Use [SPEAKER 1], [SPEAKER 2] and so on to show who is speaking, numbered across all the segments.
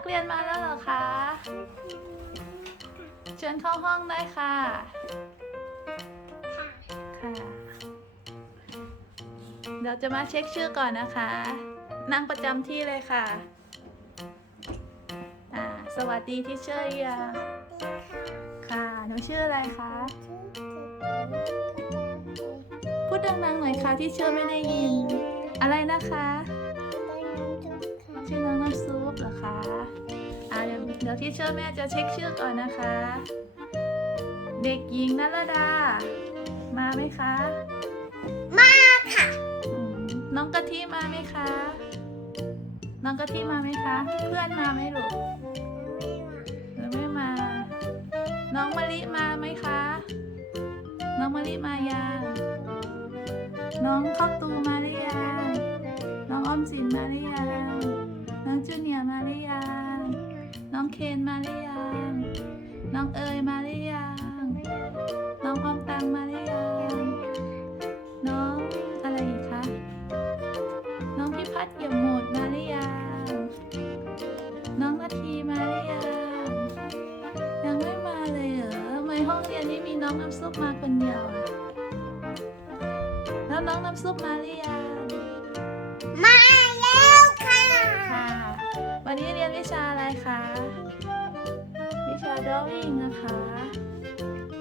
[SPEAKER 1] นักเรียนมาแล้วเหรอคะ เชิญเข้าห้องได้ค่ะ ค่ะเดี๋ยวจะมาเช็คชื่อก่อนนะคะ นั่งประจำที่เลยค่ะ อ่า สวัสดีที่เชอร์ยาค่ะ หนูชื่ออะไรคะ พูดดังๆหน่อยค่ะที่เชอร์ไม่ได้ยิน อะไรนะคะ เดี๋ยวเดี๋ยวที่เชอร์แม่จะเช็คชื่อก่อนนะคะ เด็กหญิงนัลดา มาไหมคะ
[SPEAKER 2] มาค่ะ
[SPEAKER 1] อืมน้องกะทิมาไหมคะ น้องกะทิมาไหมคะ เพื่อนมาไหมลูกหรือไม่มา น้องมะลิมาไหมคะ น้องมะลิมายังน้องข้าวตูมาหรือยังน้องออมสินมาหรือยังน้องจูเนียร์มาหรือยัง น้องเคนมาหรือยัง น้องเอ๋ยมาหรือยัง น้องออมตังมาหรือยัง น้องอะไรอีกคะ น้องพิพัฒน์เหยี่ยมหมดมาหรือยัง น้องนาทีมาหรือยัง ยังไม่มาเลยเหรอทำไมห้องเรียนนี้มีน้องน้ำซุปมาคนเดียวอะแล้วน้องน้ำซุปมาหรือยัง
[SPEAKER 2] คะ
[SPEAKER 1] วิชา drawing นะคะ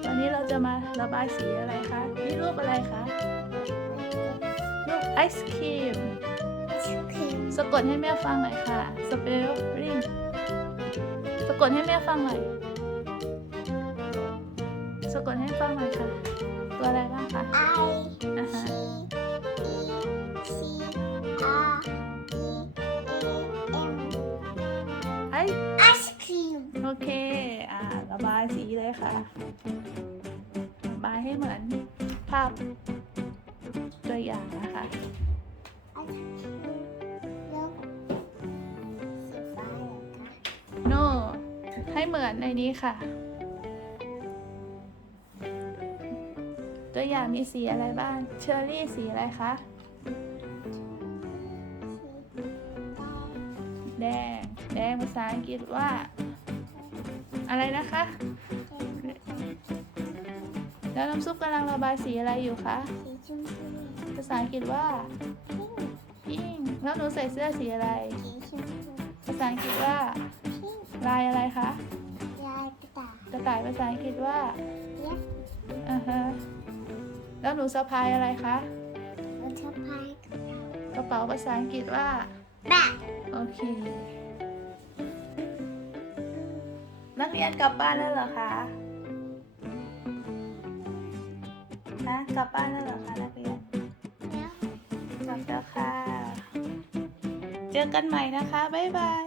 [SPEAKER 1] วันนี้เราจะมาระบายสีอะไรคะนี่รูปอะไรคะรูปไอศครีมสะกดให้แม่ฟังหน่อยค่ะ spelling สะกดให้แม่ฟังหน่อยสะกดให้ฟังหน่อยค่ะ ตัวอะไรบ้างคะ โอเค อ่า ระบายสีเลยค่ะระบายให้เหมือนภาพตัวอย่างนะคะ
[SPEAKER 2] ไอศครีมแล้วสีฟ้าเหรอคะ
[SPEAKER 1] โนให้เหมือนในนี้ค่ะ ตัวอย่างมีสีอะไรบ้าง เชอร์รี่สีอะไรคะ
[SPEAKER 2] สีแดง
[SPEAKER 1] แดง แดงภาษาอังกฤษว่า อะไรนะคะ แล้วน้ำซุปกำลังระบายสีอะไรอยู่คะ
[SPEAKER 2] สีชมพู
[SPEAKER 1] ภาษาอังกฤษว่า
[SPEAKER 2] พิง
[SPEAKER 1] พิงแล้วหนูใส่เสื้อสีอะไร
[SPEAKER 2] สีชมพู
[SPEAKER 1] ภาษาอังกฤษว่า
[SPEAKER 2] พิง
[SPEAKER 1] ลายอะไรคะ
[SPEAKER 2] ลายกระต่าย
[SPEAKER 1] กระต่ายภาษาอังกฤษว่า
[SPEAKER 2] เย็บ
[SPEAKER 1] อ่าฮะ แล้วหนูสะพายอะไรคะ
[SPEAKER 2] แล้วเธอพายกระเป๋าก
[SPEAKER 1] ระเป๋าภาษาอังกฤษว่า
[SPEAKER 2] แบก
[SPEAKER 1] โอเค นักเรียนกลับบ้านแล้วเหรอคะฮะกลับบ้านแล้วเหรอคะนักเรียน
[SPEAKER 2] แล้ว
[SPEAKER 1] กลับแล้วค่ะ เจอกันใหม่นะคะ บ๊ายบาย